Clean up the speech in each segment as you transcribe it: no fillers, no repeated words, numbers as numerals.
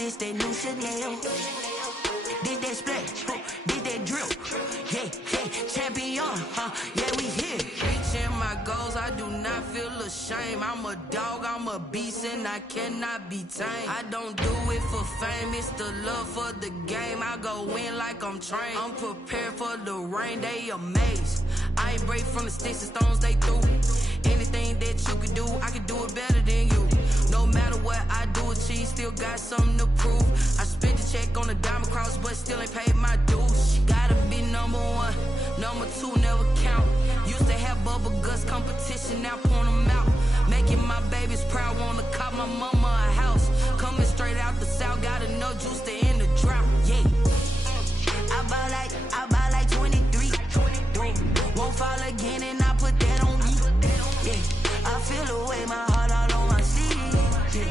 this that new Chanel. This that splash, this that drip. Yeah, champion, yeah, we here. Reaching my goals, I do not feel ashamed. I'm a dog, I'm a beast, and I cannot be tamed. I don't do it for fame, it's the love for the game. I go in like I'm trained. I'm prepared for the rain, they amazed. I ain't break from the sticks and stones they threw. Anything that you can do, I can do it better than you. No matter what I do, achieve, still got something to prove. I spent the check on the diamond cross, but still ain't paid my dues. Gotta be number one, number two never count. Used to have bubble guts competition, now point them out. Making my babies proud, wanna cop my mama a house. Coming straight out the south, got enough juice to end the drought. Yeah, I buy like 23. Won't fall again, and I put that on me. Yeah, I feel the way, my heart all on my sleeve. Yeah,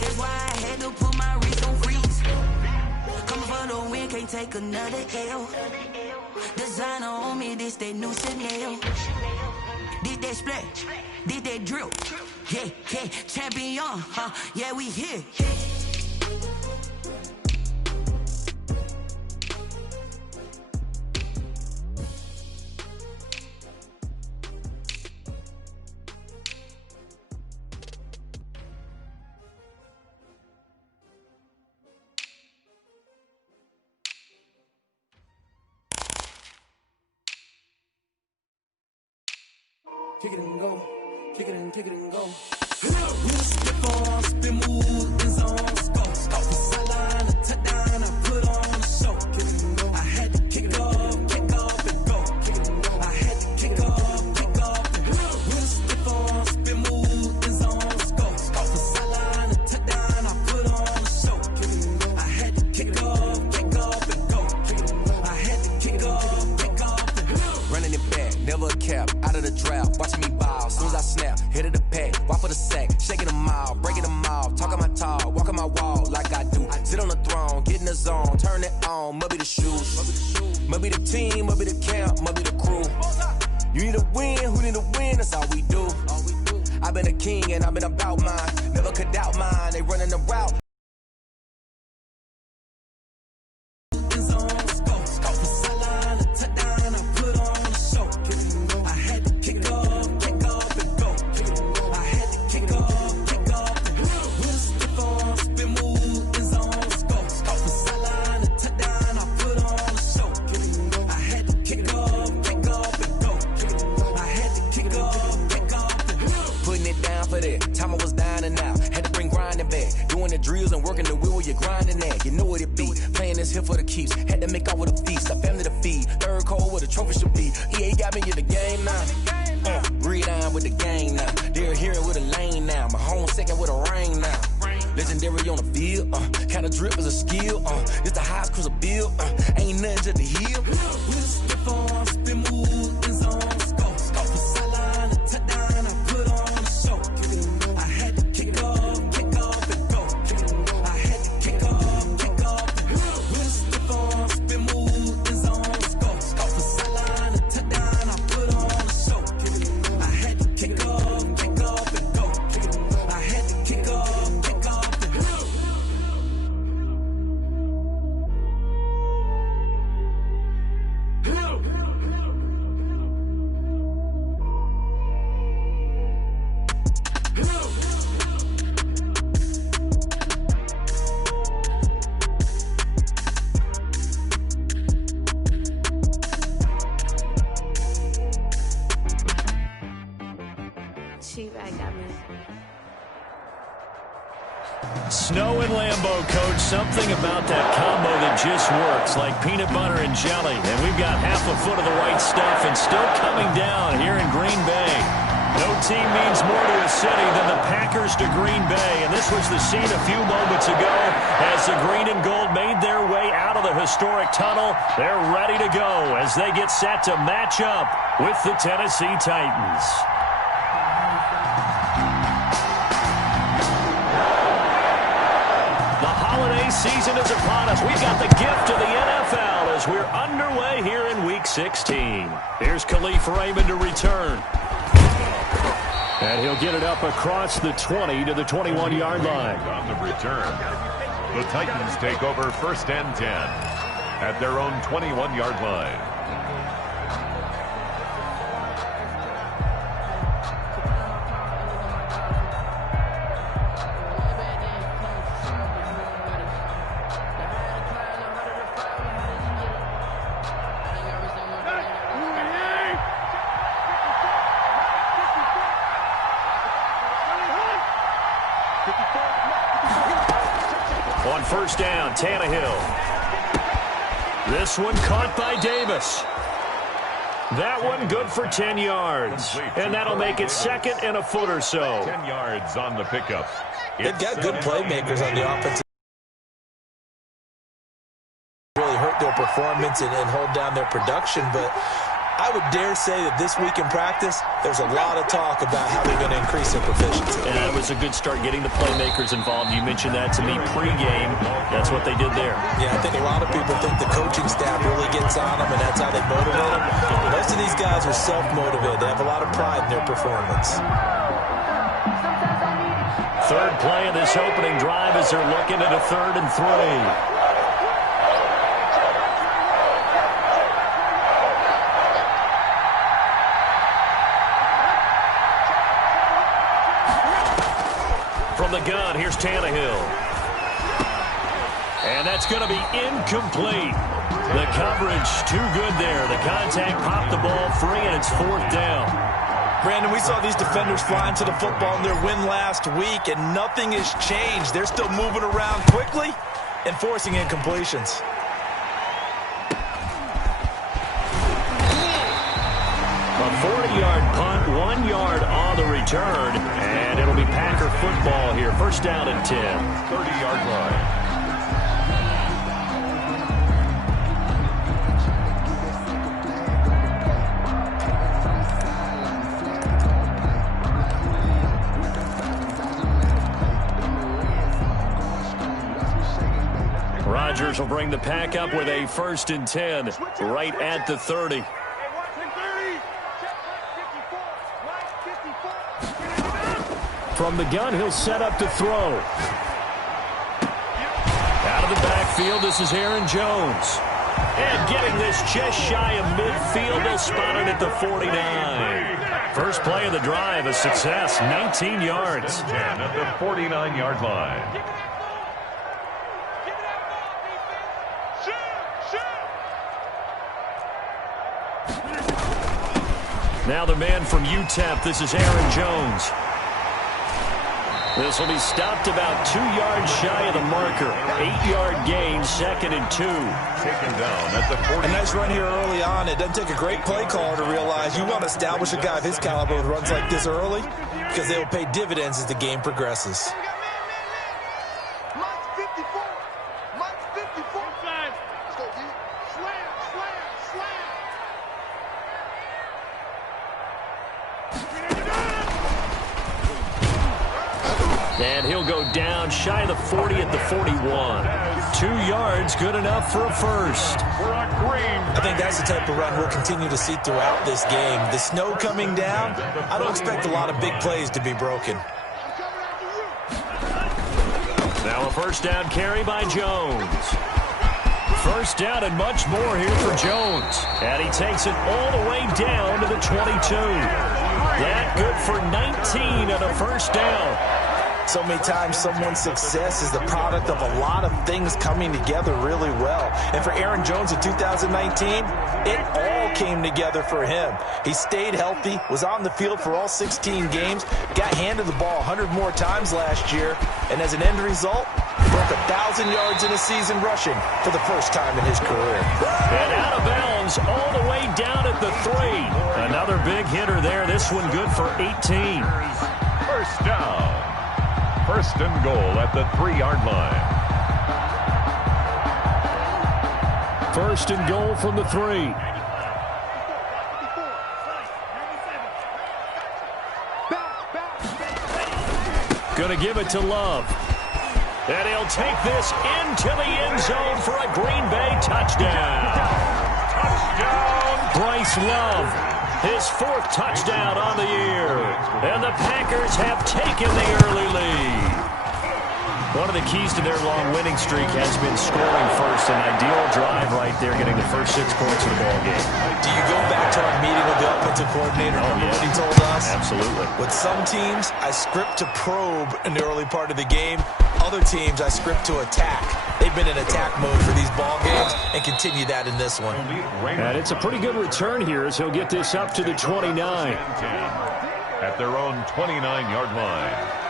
that's why I had to put my wrist on freeze. Coming for the win, can't take another L. Designer on me, this that new Chanel. This that splash, this that drip. Yeah, champion, yeah, we here. Kick it and go, kick it and go. With a slip on, spin move, in zone, go. Off the sideline, a touchdown, I put on a show. Kick it and go. I had to kick off and go. Kick it and go. I had to kick off and go. With a slip on, spin move, in zone, go. Off the sideline, a touchdown, I put on a show. Kick it and go. I had to kick off and go. Kick it and go. I had to kick off and go. Running it back, never a cap, out of the draft. Watching me ball, soon as I snap, hit of the pack, walk for the sack, shaking them all, breaking them off, talking my talk, walking my wall like I do. Sit on the throne, get in the zone, turn it on, must be the shoes, must be the team, must be the camp, must be the crew. You need a win, who need a win, that's all we do. I've been a king and I've been about mine, never could doubt mine, they running the route. Drills and working the wheel where you're grinding at. You know what it be. Playing this here for the keeps. Had to make out with a feast. A family to feed. Third cold where the trophy should be. EA got me in the game now. Read on with the game now. They're here with a lane now. My home second with a ring now. Legendary on the field. Kind of drip is a skill. It's the highest cruiser bill. Ain't nothing to the heel. With a slip on, spin move, in zone, go. Off the sideline, a touchdown, I put on a show. I had to kick off. Snow and Lambeau, Coach. Something about that combo that just works, like peanut butter and jelly. And we've got half a foot of the right stuff and still coming down here in Green Bay. No team means more to a city than the Packers to Green Bay. And this was the scene a few moments ago as the green and gold made their way out of the historic tunnel. They're ready to go as they get set to match up with the Tennessee Titans. Holiday season is upon us. We've got the gift of the NFL as we're underway here in Week 16. Here's Khalif Raymond to return. And he'll get it up across the 20 to the 21-yard line. On the return. The Titans take over 1st and 10 at their own 21-yard line. On 1st down, Tannehill. This one caught by Davis. That one good for 10 yards. And that'll make it 2nd and a foot or so. 10 yards on the pickup. They've got good playmakers on the offensive. Really hurt their performance and hold down their production, but I would dare say that this week in practice, there's a lot of talk about how they're going to increase their proficiency. And that was a good start getting the playmakers involved. You mentioned that to me pregame. That's what they did there. Yeah, I think a lot of people think the coaching staff really gets on them, and that's how they motivate them. Most of these guys are self-motivated. They have a lot of pride in their performance. 3rd play of this opening drive as they're looking at a 3rd and 3. From the gun, here's Tannehill. And that's going to be incomplete. The coverage too good there. The contact popped the ball free, and it's 4th down. Brandon, we saw these defenders flying to the football in their win last week, and nothing has changed. They're still moving around quickly and forcing incompletions. A 40-yard punt, 1 yard on the return, and it'll be Packer football here. 1st down and 10. 30-yard line. Rodgers will bring the Pack up with a 1st and 10 right at the 30. From the gun, he'll set up to throw. Out of the backfield, this is Aaron Jones. And getting this just shy of midfield, they'll spot it at the 49. First play of the drive, a success, 19 yards. 10 at the 49-yard line. Now the man from UTEP, this is Aaron Jones. This will be stopped about 2 yards shy of the marker. 8-yard gain, 2nd and 2. Taken down at the 40. A nice run here early on. It doesn't take a great play caller to realize you want to establish a guy of his caliber with runs like this early because they will pay dividends as the game progresses. And he'll go down shy of the 40 at the 41. 2 yards, good enough for a first. I think that's the type of run we'll continue to see throughout this game. The snow coming down, I don't expect a lot of big plays to be broken. Now a first down carry by Jones. First down and much more here for Jones. And he takes it all the way down to the 22. That good for 19 and a first down. So many times someone's success is the product of a lot of things coming together really well. And for Aaron Jones in 2019, it all came together for him. He stayed healthy, was on the field for all 16 games, got handed the ball 100 more times last year, and as an end result, broke 1,000 yards in a season rushing for the first time in his career. And out of bounds all the way down at the 3. Another big hitter there. This one good for 18. First down. 1st and goal at the 3-yard line. 1st and goal from the 3. Gonna give it to Love. And he'll take this into the end zone for a Green Bay touchdown. Touchdown, Bryce Love. His 4th touchdown on the year. And the Packers have taken the early lead. One of the keys to their long winning streak has been scoring first. An ideal drive right there, getting the first 6 points of the ball game. Do you go back to our meeting with the offensive coordinator? Remember what he told us? Absolutely. With some teams, I script to probe in the early part of the game. Other teams, I script to attack. They've been in attack mode for these ball games and continue that in this one. And it's a pretty good return here as he'll get this up to the 29. At their own 29-yard line.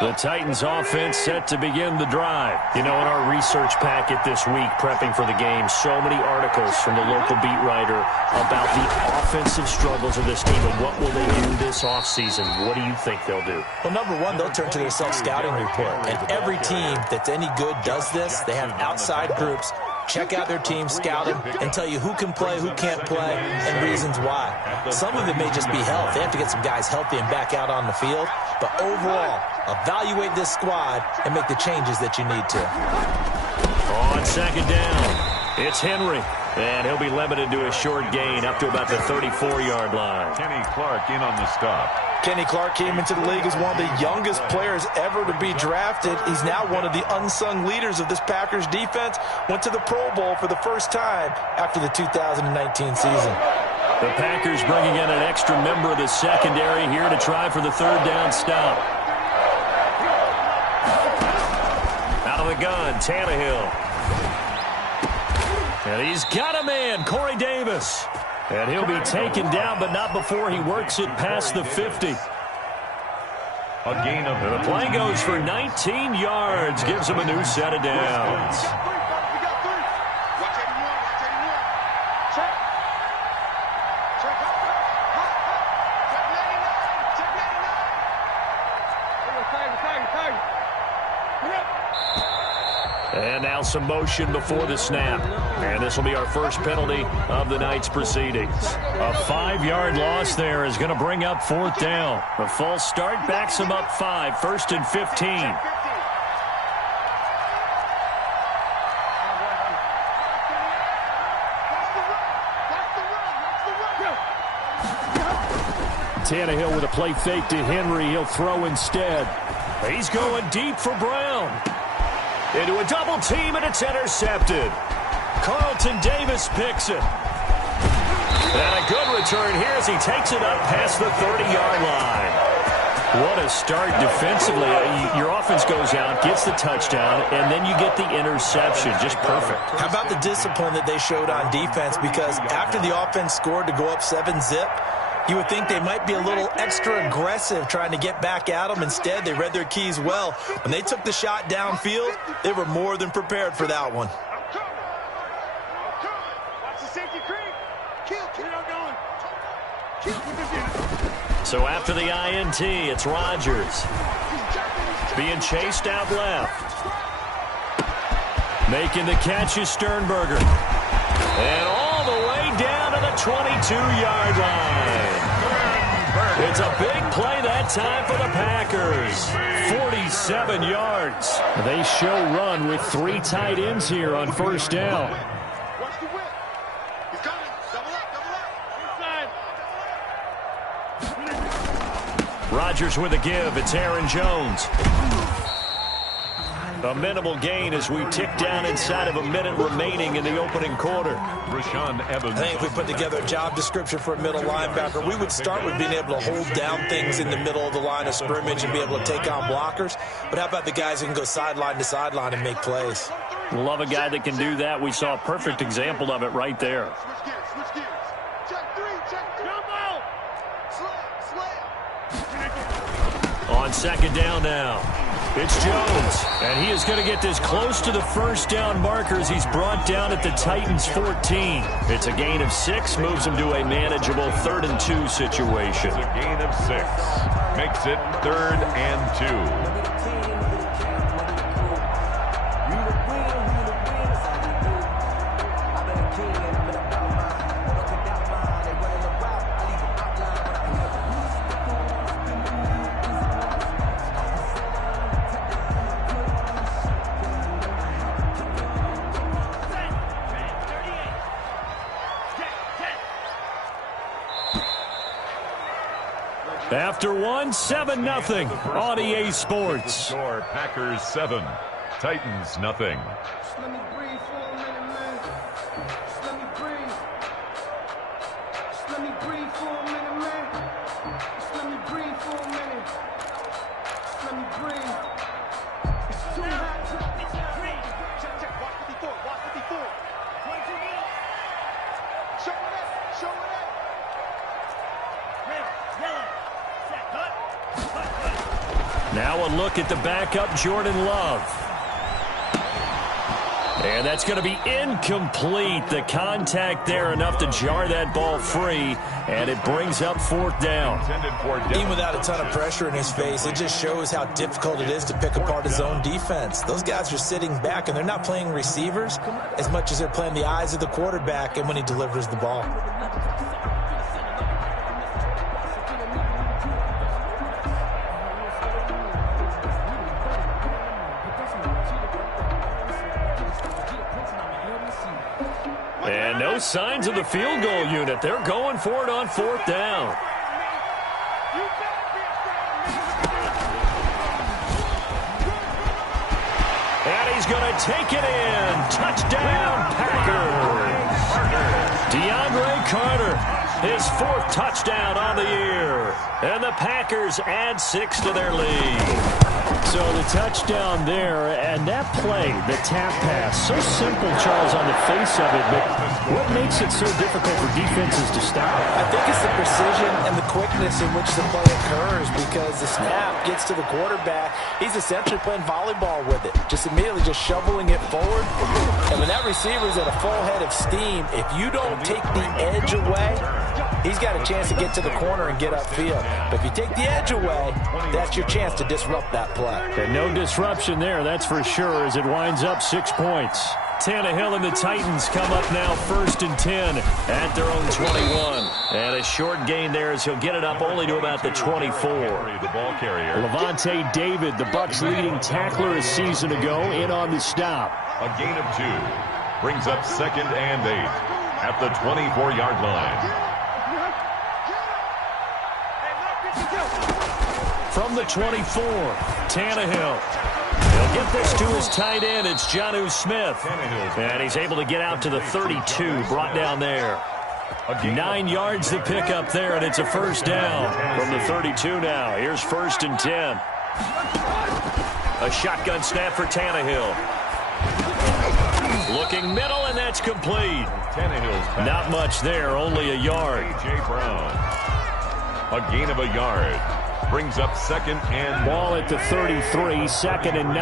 The Titans offense set to begin the drive. You know, in our research packet this week, prepping for the game, so many articles from the local beat writer about the offensive struggles of this team and what will they do this offseason. What do you think they'll do? Well, number one, they'll turn to their self-scouting report. And every team that's any good does this. They have outside groups. Check out their team, scout them, and tell you who can play, who can't play, and reasons why. Some of it may just be health. They have to get some guys healthy and back out on the field. But overall, evaluate this squad and make the changes that you need to. On second down, it's Henry. And he'll be limited to a short gain up to about the 34-yard line. Kenny Clark in on the stop. Kenny Clark came into the league as one of the youngest players ever to be drafted. He's now one of the unsung leaders of this Packers defense. Went to the Pro Bowl for the first time after the 2019 season. The Packers bringing in an extra member of the secondary here to try for the third down stop. Out of the gun, Tannehill. And he's got a man, Corey Davis. And he'll be taken down, but not before he works it past the 50. A gain of... And the play goes for 19 yards, gives him a new set of downs. And now some motion before the snap. And this will be our first penalty of the night's proceedings. A 5-yard loss there is going to bring up 4th down. The false start backs him up 5, 1st and 15. Tannehill with a play fake to Henry. He'll throw instead. He's going deep for Brown. Into a double team, and it's intercepted. Carlton Davis picks it. And a good return here as he takes it up past the 30-yard line. What a start defensively. Your offense goes out, gets the touchdown, and then you get the interception. Just perfect. How about the discipline that they showed on defense? Because after the offense scored to go up 7-zip, you would think they might be a little extra aggressive trying to get back at them. Instead, they read their keys well. When they took the shot downfield, they were more than prepared for that one. So after the INT, it's Rodgers. Being chased out left. Making the catch is Sternberger. And all the way down to the 22-yard line. It's a big play that time for the Packers. 47 yards. They show run with 3 tight ends here on first down. Rodgers with a give. It's Aaron Jones. A minimal gain as we tick down inside of a minute remaining in the opening quarter. Rashaan Evans. I think if we put together a job description for a middle linebacker, we would start with being able to hold down things in the middle of the line of scrimmage and be able to take on blockers. But how about the guys who can go sideline to sideline and make plays? Love a guy that can do that. We saw a perfect example of it right there. On second down now, it's Jones, and he is going to get this close to the first down marker as he's brought down at the Titans' 14. It's a gain of 6, moves him to a manageable 3rd and 2 situation. It's a gain of 6, makes it 3rd and 2. After 7-0 on EA Sports. Score, Packers 7, Titans nothing. Just let me breathe for a minute, man. Just let me breathe. Just let me breathe for a minute, man. Just let me breathe for a minute. Just let me breathe. It's too hot to breathe. Check. Watch 54. Watch 54. 22 minutes. Show it up. Show it up. Red, yellow. Set, cut. Now a look at the backup, Jordan Love. And that's going to be incomplete. The contact there enough to jar that ball free, and it brings up 4th down. Even without a ton of pressure in his face, it just shows how difficult it is to pick apart his own defense. Those guys are sitting back, and they're not playing receivers as much as they're playing the eyes of the quarterback and when he delivers the ball. And no signs of the field goal unit. They're going for it on 4th down. And he's going to take it in. Touchdown, Packers. DeAndre Carter, his 4th touchdown on the year. And the Packers add 6 to their lead. So the touchdown there, and that play, the tap pass, so simple, Charles, on the face of it, but what makes it so difficult for defenses to stop? I think it's the precision and the quickness in which the play occurs, because the snap gets to the quarterback. He's essentially playing volleyball with it, just immediately just shoveling it forward. And when that receiver's at a full head of steam, if you don't take the edge away, he's got a chance to get to the corner and get upfield. But if you take the edge away, that's your chance to disrupt that play. And no disruption there, that's for sure, as it winds up 6 points. Tannehill and the Titans come up now 1st and 10 at their own 21. And a short gain there as he'll get it up only to about the 24. The ball carrier. Levante David, the Bucs' leading tackler a season ago, in on the stop. A gain of 2. Brings up 2nd and 8 at the 24-yard line. From the 24, Tannehill. He'll get this to his tight end. It's Jonnu Smith. And he's able to get out to the 32, brought down there. 9 yards to pick up there, and it's a 1st down from the 32 now. Here's 1st and 10. A shotgun snap for Tannehill. Looking middle, and that's complete. Not much there, only a yard. A.J. Brown. A gain of a yard. Brings up 2nd and... Ball at the 33, 2nd and 9.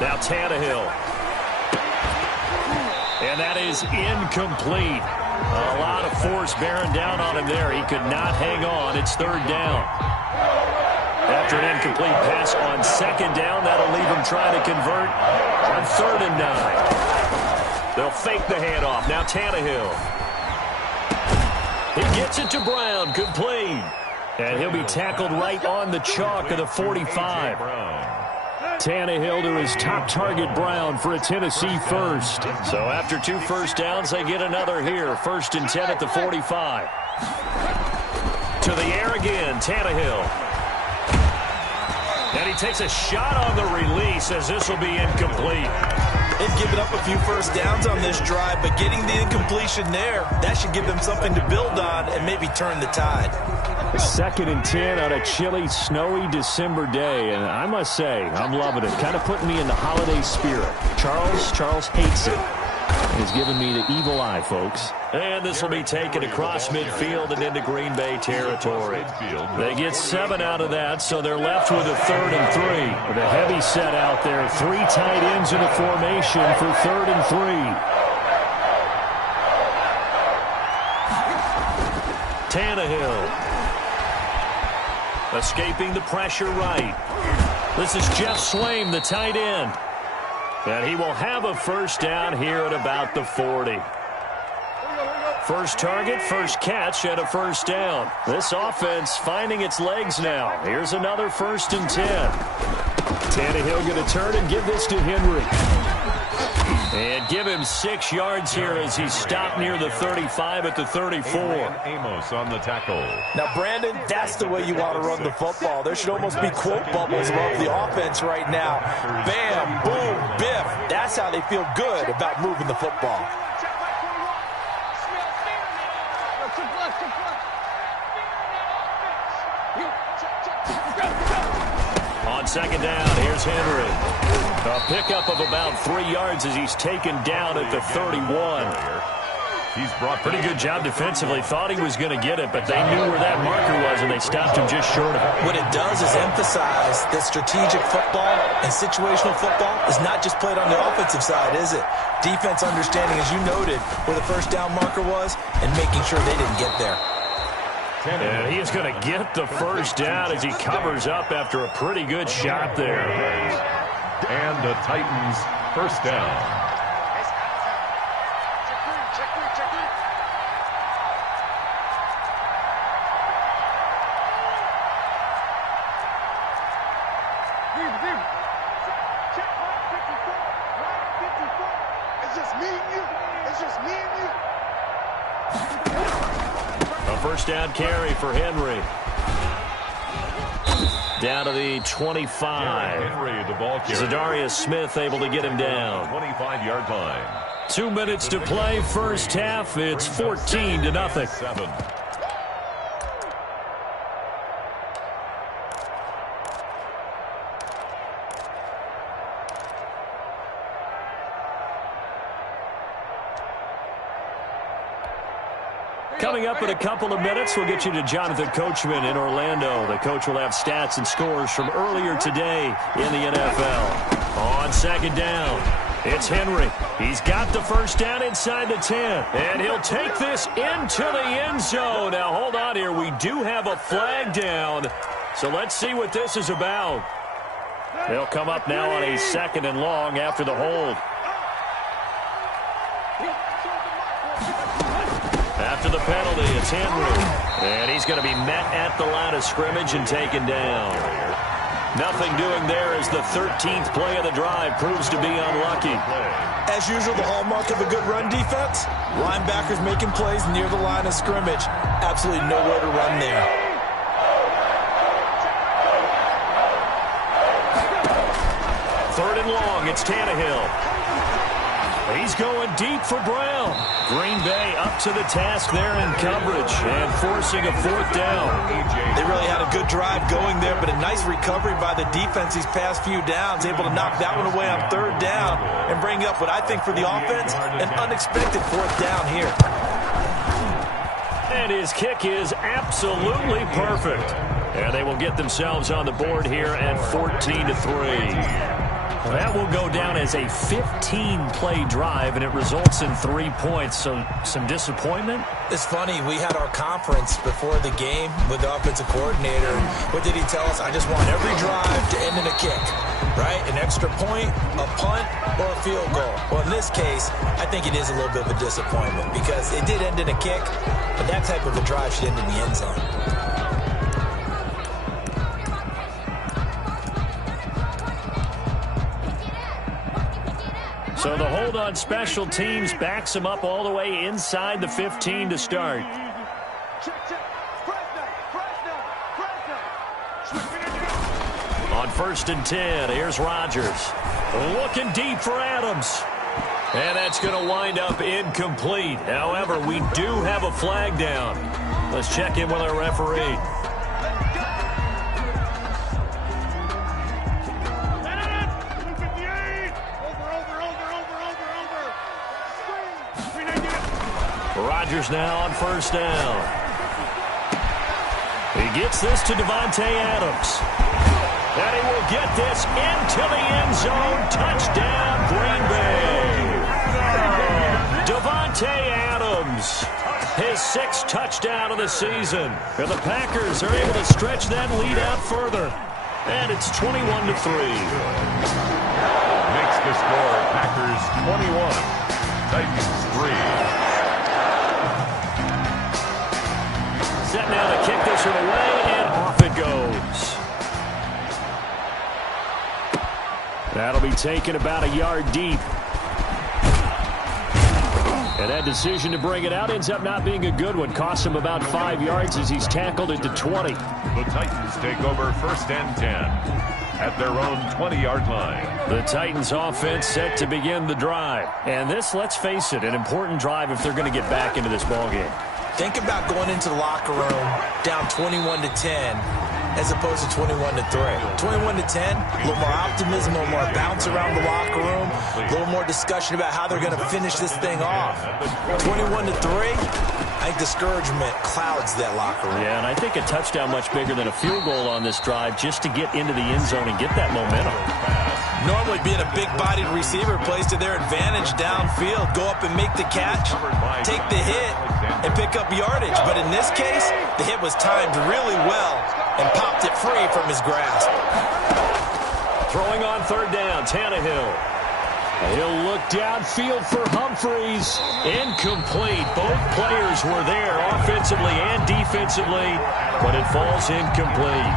Now Tannehill. And that is incomplete. A lot of force bearing down on him there. He could not hang on. It's 3rd down. After an incomplete pass on 2nd down, that'll leave him trying to convert on 3rd and 9. They'll fake the handoff. Now Tannehill. He gets it to Brown, complete. And he'll be tackled right on the chalk of the 45. Tannehill to his top target, Brown, for a Tennessee first. So after 2 first downs, they get another here. 1st and 10 at the 45. To the air again, Tannehill. And he takes a shot on the release as this will be incomplete. They've given up a few first downs on this drive, but getting the incompletion there, that should give them something to build on and maybe turn the tide. 2nd and 10 on a chilly, snowy December day, and I must say, I'm loving it. Kind of putting me in the holiday spirit. Charles hates it. He's giving me the evil eye, folks. And this will be taken across midfield and into Green Bay territory. They get 7 out of that, so they're left with a 3rd and 3. With a heavy set out there, 3 tight ends in a formation for 3rd and 3. Tannehill. Escaping the pressure right. This is Jeff Swaim, the tight end. And he will have a 1st down here at about the 40. First target, first catch, and a 1st down. This offense finding its legs now. Here's another 1st and 10. Tannehill going to turn and give this to Henry. And give him 6 yards here as he's stopped near the 35 at the 34. Amos on the tackle. Now, Brandon, that's the way you want to run the football. There should almost be quote bubbles above the offense right now. Bam, boom, biff. That's how they feel good about moving the football. On second down, here's Henry. A pickup of about 3 yards as he's taken down at the 31. He's brought pretty good job defensively. Thought he was going to get it, but they knew where that marker was, and they stopped him just short of it. What it does is emphasize that strategic football and situational football is not just played on the offensive side, is it? Defense understanding, as you noted, where the first down marker was and making sure they didn't get there. And he is going to get the first down as he covers up after a pretty good shot there. And the Titans first down. It's just me and you. It's just me and you. A first down carry for Henry. Down to the 25. Henry, the ball carrier. Zadarius Smith able to get him down. 25-yard line. 2 minutes to play first half. It's 14-0. 7. Coming up in a couple of minutes, we'll get you to Jonathan Coachman in Orlando. The coach will have stats and scores from earlier today in the NFL. On second down, it's Henry. He's got the first down inside the 10, and he'll take this into the end zone. Now, hold on here. We do have a flag down, so let's see what this is about. They'll come up now on a second and long after the hold. After the penalty, it's Henry. And he's going to be met at the line of scrimmage and taken down. Nothing doing there as the 13th play of the drive proves to be unlucky. As usual, the hallmark of a good run defense, linebackers making plays near the line of scrimmage. Absolutely nowhere to run there. Third and long, it's Tannehill. He's going deep for Brown. Green Bay up to the task there in coverage and forcing a fourth down. They really had a good drive going there, but a nice recovery by the defense these past few downs, able to knock that one away on third down and bring up what I think for the offense, an unexpected fourth down here. And his kick is absolutely perfect. And they will get themselves on the board here at 14-3. Well, that will go down as a 15-play drive, and it results in 3 points. So some disappointment? It's funny. We had our conference before the game with the offensive coordinator. What did he tell us? I just want every drive to end in a kick, right? An extra point, a punt, or a field goal. Well, in this case, I think it is a little bit of a disappointment because it did end in a kick, but that type of a drive should end in the end zone. So the hold on special teams backs him up all the way inside the 15 to start. On first and 10, here's Rodgers. Looking deep for Adams. And that's going to wind up incomplete. However, we do have a flag down. Let's check in with our referee. Rodgers now on first down. He gets this to Davante Adams. And he will get this into the end zone. Touchdown, Green Bay. Davante Adams, his 6th touchdown of the season. And the Packers are able to stretch that lead out further. And it's 21-3. Makes the score Packers 21, Titans 3. Set now to kick this one away, and off it goes. That'll be taken about a yard deep. And that decision to bring it out ends up not being a good one. Costs him about 5 yards as he's tackled it to 20. The Titans take over 1st and 10 at their own 20-yard line. The Titans offense set to begin the drive. And this, let's face it, an important drive if they're going to get back into this ballgame. Think about going into the locker room down 21-10 as opposed to 21-3. 21-10, a little more optimism, a little more bounce around the locker room, a little more discussion about how they're going to finish this thing off. 21-3, I think discouragement clouds that locker room. Yeah, and I think a touchdown much bigger than a field goal on this drive just to get into the end zone and get that momentum. Normally being a big-bodied receiver plays to their advantage downfield. Go up and make the catch, take the hit, and pick up yardage. But in this case, the hit was timed really well and popped it free from his grasp. Throwing on 3rd down, Tannehill. He'll look downfield for Humphreys. Incomplete. Both players were there offensively and defensively, but it falls incomplete.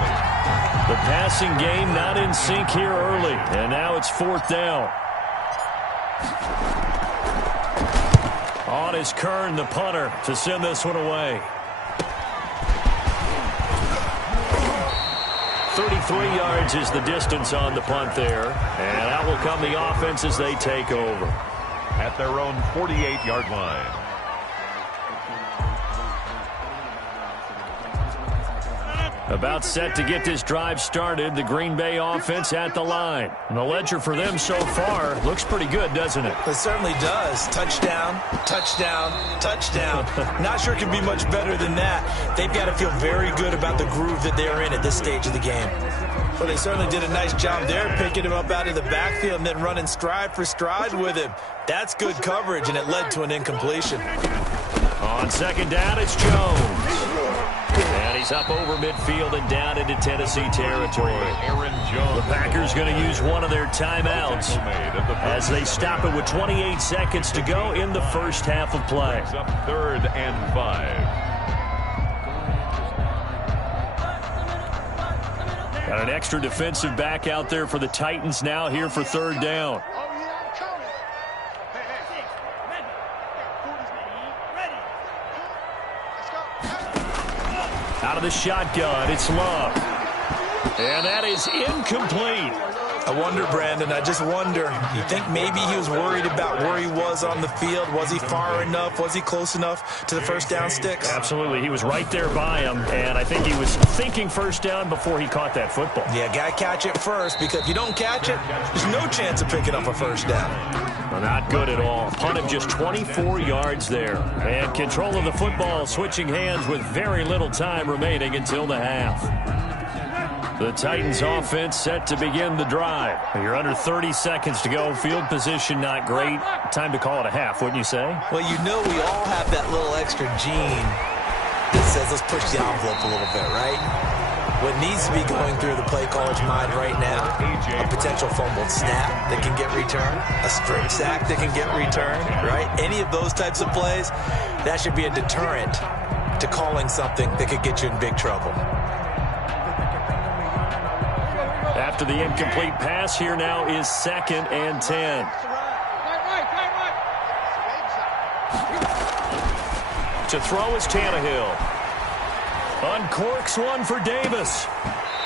The passing game not in sync here early, and now it's 4th down. On is Kern, the punter, to send this one away. 33 yards is the distance on the punt there, and out will come the offense as they take over. At their own 48-yard line. About set to get this drive started, the Green Bay offense at the line. And the ledger for them so far looks pretty good, doesn't it? It certainly does. Touchdown, touchdown, touchdown. Not sure it can be much better than that. They've got to feel very good about the groove that they're in at this stage of the game. Well, they certainly did a nice job there, picking him up out of the backfield and then running stride for stride with him. That's good coverage, and it led to an incompletion. On 2nd down, it's Jones. And he's up over midfield and down into Tennessee territory. The Packers going to use one of their timeouts as they stop it with 28 seconds to go in the first half of play. 3rd and 5. Got an extra defensive back out there for the Titans now here for 3rd down. Out of the shotgun, it's Love. And that is incomplete. I wonder, Brandon, I just wonder. You think maybe he was worried about where he was on the field? Was he far enough? Was he close enough to the first down sticks? Absolutely. He was right there by him, and I think he was thinking first down before he caught that football. Yeah, got to catch it first, because if you don't catch it, there's no chance of picking up a first down. Well, not good at all. Punt of just 24 yards there. And control of the football, switching hands with very little time remaining until the half. The Titans offense set to begin the drive. You're under 30 seconds to go. Field position not great. Time to call it a half, wouldn't you say? Well, you know we all have that little extra gene that says let's push the envelope a little bit, right? What needs to be going through the play caller's mind right now, a potential fumbled snap that can get returned, a strip sack that can get returned, right? Any of those types of plays, that should be a deterrent to calling something that could get you in big trouble. After the incomplete pass, here now is 2nd and 10. To throw is Tannehill. Uncorks one for Davis.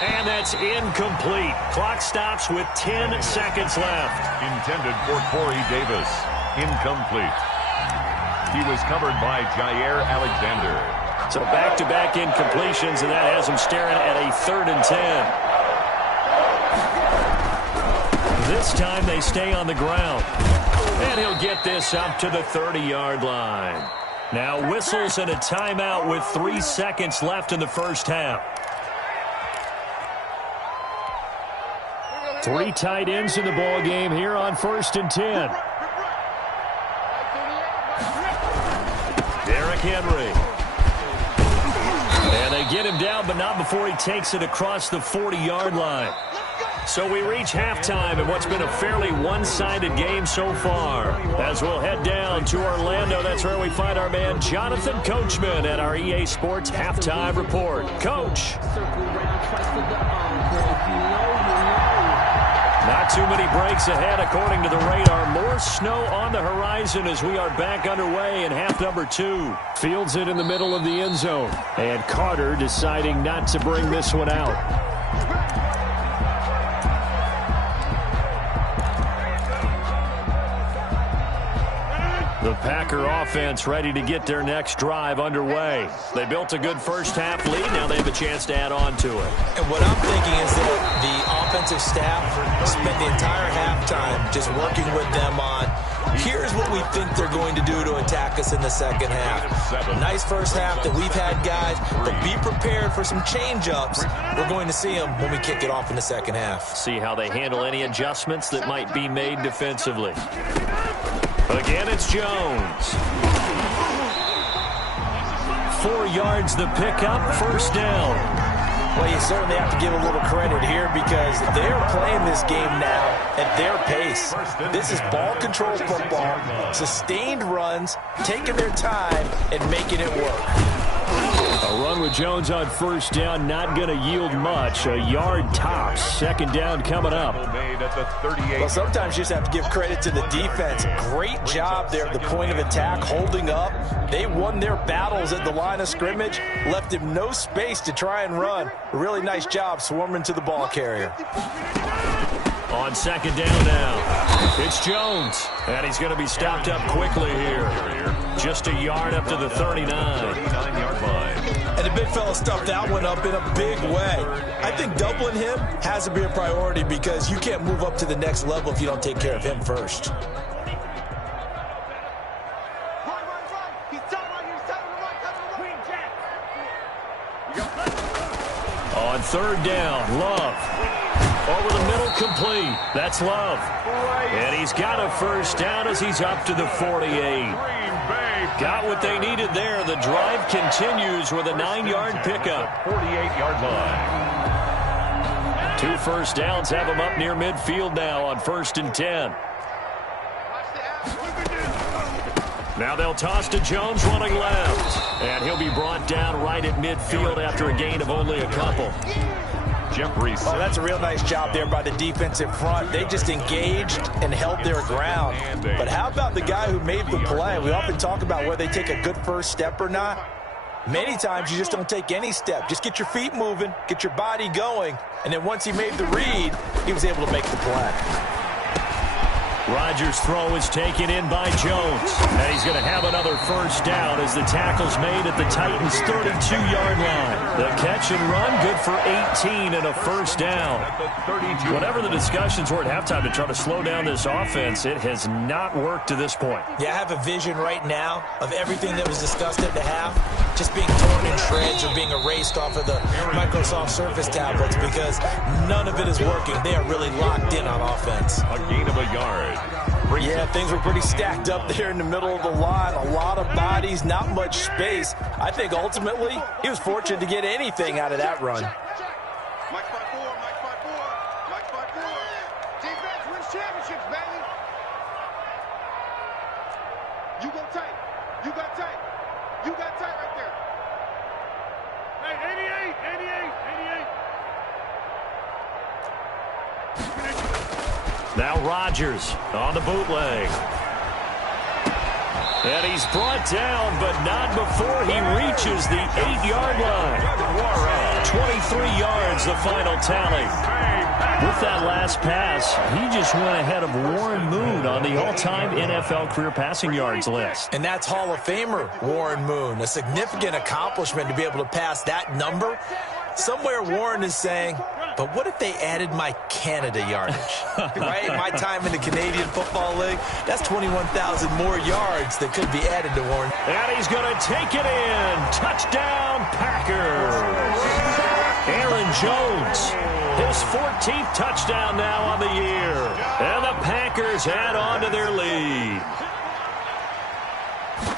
And that's incomplete. Clock stops with 10 seconds left. Intended for Corey Davis. Incomplete. He was covered by Jair Alexander. So back-to-back incompletions, and that has him staring at a 3rd and 10. This time they stay on the ground. And he'll get this up to the 30-yard line. Now whistles and a timeout with 3 seconds left in the first half. 3 tight ends in the ball game here on 1st and 10. Derrick Henry. And they get him down, but not before he takes it across the 40-yard line. So we reach halftime in what's been a fairly one-sided game so far. As we'll head down to Orlando, that's where we find our man Jonathan Coachman at our EA Sports Halftime Report. Coach. Not too many breaks ahead according to the radar. More snow on the horizon as we are back underway in half number 2. Fields it in the middle of the end zone. And Carter deciding not to bring this one out. The Packer offense ready to get their next drive underway. They built a good first half lead. Now they have a chance to add on to it. And what I'm thinking is that the offensive staff spent the entire halftime just working with them on, here's what we think they're going to do to attack us in the second half. Nice first half that we've had, guys, but be prepared for some change-ups. We're going to see them when we kick it off in the second half. See how they handle any adjustments that might be made defensively. Again, it's Jones. 4 yards the pickup, first down. Well, you certainly have to give a little credit here because they're playing this game now at their pace. This is ball control football, sustained runs, taking their time and making it work. A run with Jones on first down, not going to yield much. A yard tops. Second down coming up. Well, sometimes you just have to give credit to the defense. Great job there at the point of attack, holding up. They won their battles at the line of scrimmage, left him no space to try and run. A really nice job swarming to the ball carrier. On second down now, it's Jones, and he's going to be stopped up quickly here. Just a yard up to the 39-yard line. And the big fella stuffed that one up in a big way. I think doubling him has to be a priority because you can't move up to the next level if you don't take care of him first. On third down, Love. Over the middle, complete. That's Love. And he's got a first down as he's up to the 48. Got what they needed there. The drive continues with a 9-yard pickup. 48-yard line. 2 first downs have him up near midfield now on 1st and 10. Now they'll toss to Jones running left. And he'll be brought down right at midfield after a gain of only a couple. Oh, that's a real nice job there by the defensive front. They just engaged and held their ground. But how about the guy who made the play? We often talk about whether they take a good first step or not. Many times you just don't take any step. Just get your feet moving, get your body going, and then once he made the read, he was able to make the play. Rodgers' throw is taken in by Jones. And he's going to have another first down as the tackle's made at the Titans' 32-yard line. The catch and run, good for 18 and a first down. Whatever the discussions were at halftime to try to slow down this offense, it has not worked to this point. Yeah, I have a vision right now of everything that was discussed at the half just being torn in shreds or being erased off of the Microsoft Surface tablets because none of it is working. They are really locked in on offense. A gain of a yard. Yeah, things were pretty stacked up there in the middle of the line. A lot of bodies, not much space. I think ultimately he was fortunate to get anything out of that run. Mike 5-4, Mike 5-4, Mike 5-4. Defense wins championships, baby. You go tight. You got tight. You got tight right there. Hey, 88, 88, 88. Now Rodgers on the bootleg. And he's brought down, but not before he reaches the 8-yard line. 23 yards, the final tally. With that last pass, he just went ahead of Warren Moon on the all-time NFL career passing yards list. And that's Hall of Famer Warren Moon. A significant accomplishment to be able to pass that number. Somewhere Warren is saying, but what if they added my Canada yardage? Right? My time in the Canadian Football League, that's 21,000 more yards that could be added to Warren. And he's going to take it in. Touchdown, Packers. Aaron Jones, his 14th touchdown now on the year. And the Packers add on to their lead.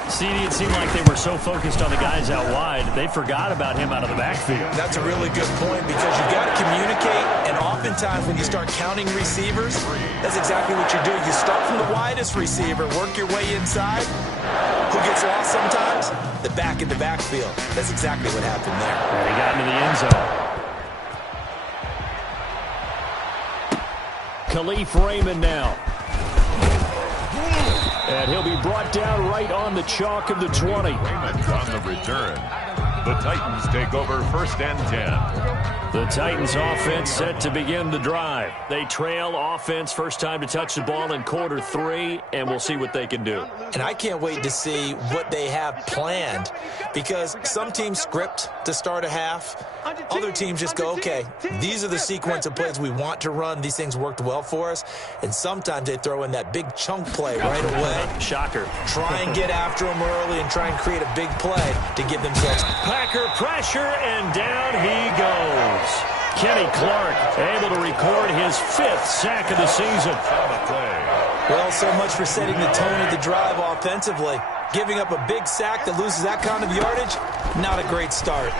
See, it seemed like they were so focused on the guys out wide, they forgot about him out of the backfield. That's a really good point because you've got to communicate, and oftentimes when you start counting receivers, that's exactly what you're doing. You start from the widest receiver, work your way inside. Who gets lost sometimes? The back in the backfield. That's exactly what happened there. And he got into the end zone. Khalif Raymond now. And he'll be brought down right on the chalk of the 20. Raymond on the return. The Titans take over 1st and 10. The Titans offense set to begin the drive. They trail offense first time to touch the ball in quarter 3, and we'll see what they can do. And I can't wait to see what they have planned, because some teams script to start a half. Other teams just go, okay, these are the sequence of plays we want to run. These things worked well for us. And sometimes they throw in that big chunk play right away. Shocker. Try and get after them early and try and create a big play to give themselves. Packer pressure, and down he goes. Kenny Clark able to record his 5th sack of the season. Well, so much for setting the tone of the drive offensively. Giving up a big sack that loses that kind of yardage, not a great start.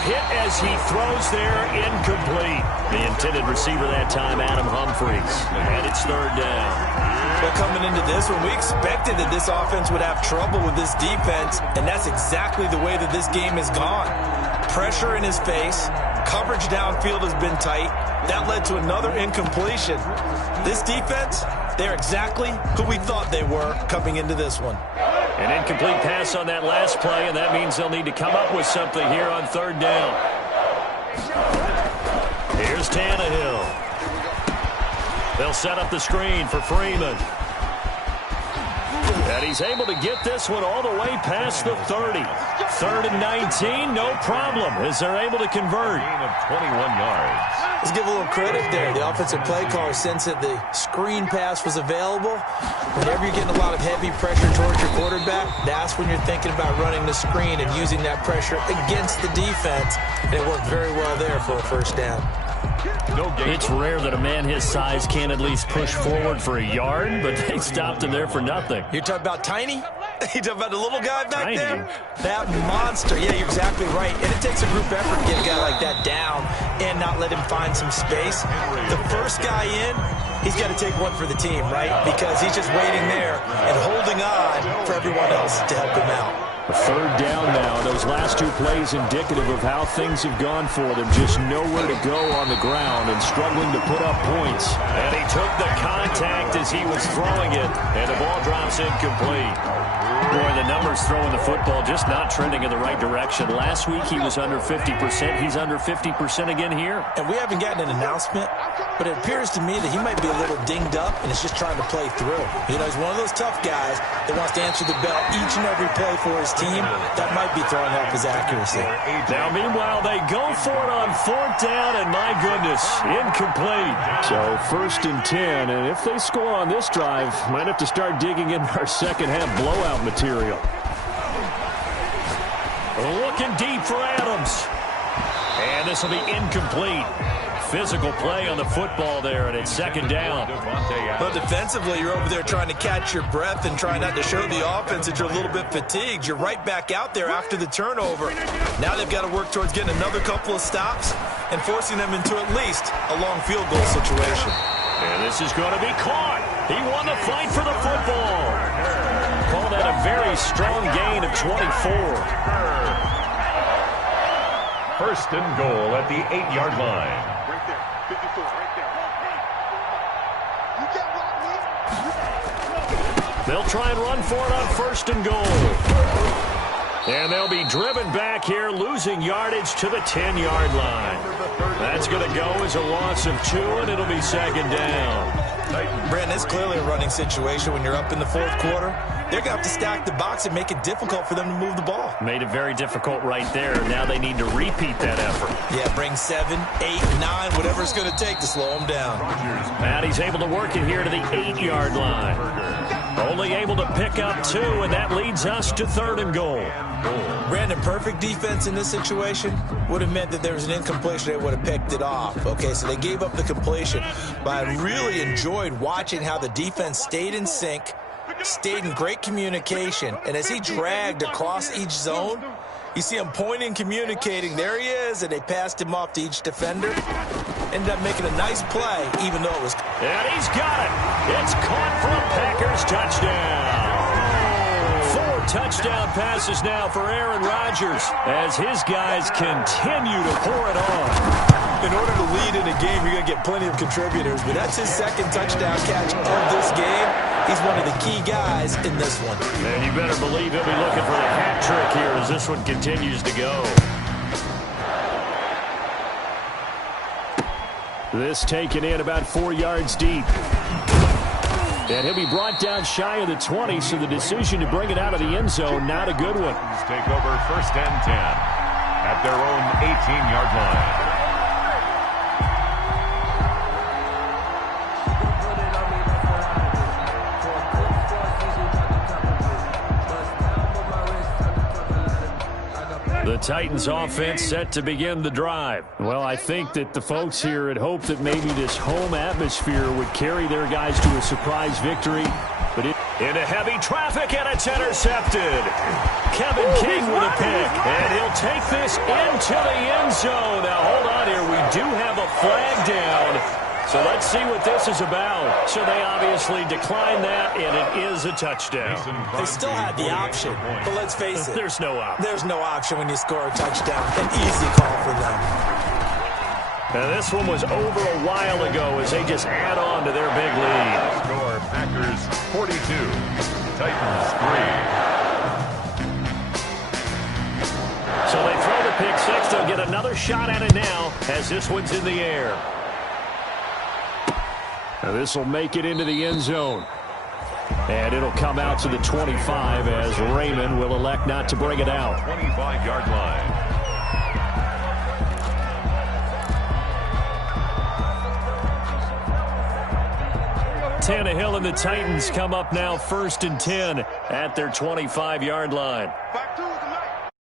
Hit as he throws there, incomplete. The intended receiver that time, Adam Humphries. And it's 3rd down. But coming into this one, we expected that this offense would have trouble with this defense, and that's exactly the way that this game has gone. Pressure in his face, coverage downfield has been tight. That led to another incompletion. This defense, they're exactly who we thought they were coming into this one. An incomplete pass on that last play, and that means they'll need to come up with something here on 3rd down. Here's Tannehill. They'll set up the screen for Freeman. And he's able to get this one all the way past the 30. 3rd and 19, no problem, as they're able to convert. Gain of 21 yards. Let's give a little credit there. The offensive play caller, since that the screen pass was available, whenever you're getting a lot of heavy pressure towards your quarterback, that's when you're thinking about running the screen and using that pressure against the defense. And it worked very well there for a 1st down. It's rare that a man his size can at least push forward for a yard, but they stopped him there for nothing. You're talking about Tiny? You talking about the little guy back Tiny. there? That monster. Yeah, you're exactly right. And it takes a group effort to get a guy like that down and not let him find some space. The first guy in, he's got to take one for the team, right? Because he's just waiting there and holding on for everyone else to help him out. 3rd down now. Those last 2 plays indicative of how things have gone for them. Just nowhere to go on the ground and struggling to put up points. And he took the contact as he was throwing it, and the ball drops incomplete. Boy, the numbers throwing the football just not trending in the right direction. Last week he was under 50%. He's under 50% again here. And we haven't gotten an announcement, but it appears to me that he might be a little dinged up and is just trying to play through. You know, he's one of those tough guys that wants to answer the bell each and every play for his team. That might be throwing off his accuracy. Now, meanwhile, they go for it on 4th down, and my goodness, incomplete. So 1st and 10, and if they score on this drive, might have to start digging in our second-half blowout material. Looking deep for Adams. And this will be incomplete. Physical play on the football there, and it's 2nd down. But defensively, you're over there trying to catch your breath and trying not to show the offense that you're a little bit fatigued. You're right back out there after the turnover. Now they've got to work towards getting another couple of stops and forcing them into at least a long field goal situation. And this is going to be caught. He won the fight for the football. Call that a very strong gain of 24. 1st and goal at the 8-yard line. They'll try and run for it on 1st and goal. And they'll be driven back here, losing yardage to the 10-yard line. That's going to go as a loss of 2, and it'll be 2nd down. Brandon, it's clearly a running situation when you're up in the 4th quarter. They're going to have to stack the box and make it difficult for them to move the ball. Made it very difficult right there. Now they need to repeat that effort. Yeah, bring 7, 8, 9, whatever it's going to take to slow them down. And he's able to work it here to the 8-yard line. Only able to pick up 2, and that leads us to 3rd and goal. Brandon, perfect defense in this situation would have meant that there was an incompletion. They would have picked it off. Okay, so they gave up the completion. But I really enjoyed watching how the defense stayed in sync, stayed in great communication, and as he dragged across each zone, you see him pointing, communicating. There he is, and they passed him off to each defender. Ended up making a nice play, even though it was... And he's got it. It's caught for a Packers touchdown. 4 touchdown passes now for Aaron Rodgers as his guys continue to pour it on. In game, you're going to get plenty of contributors, but that's his second touchdown catch of this game. He's one of the key guys in this one. And you better believe he'll be looking for the hat trick here as this one continues to go. This taken in about 4 yards deep. And he'll be brought down shy of the 20, so the decision to bring it out of the end zone, not a good one. Take over 1st and 10 at their own 18-yard line. The Titans offense set to begin the drive. Well, I think that the folks here had hoped that maybe this home atmosphere would carry their guys to a surprise victory. But into heavy traffic, and it's intercepted. Kevin King with a pick, and he'll take this into the end zone. Now, hold on here. We do have a flag down. So let's see what this is about. So they obviously declined that, and it is a touchdown. They still had the option, but let's face it. There's no option. There's no option when you score a touchdown. An easy call for them. Now this one was over a while ago as they just add on to their big lead. Score Packers 42, Titans 3. So they throw the pick six. They'll get another shot at it now as this one's in the air. Now this will make it into the end zone. And it'll come out to the 25 as Raymond will elect not to bring it out. 25-yard line. Tannehill and the Titans come up now 1st and 10 at their 25-yard line.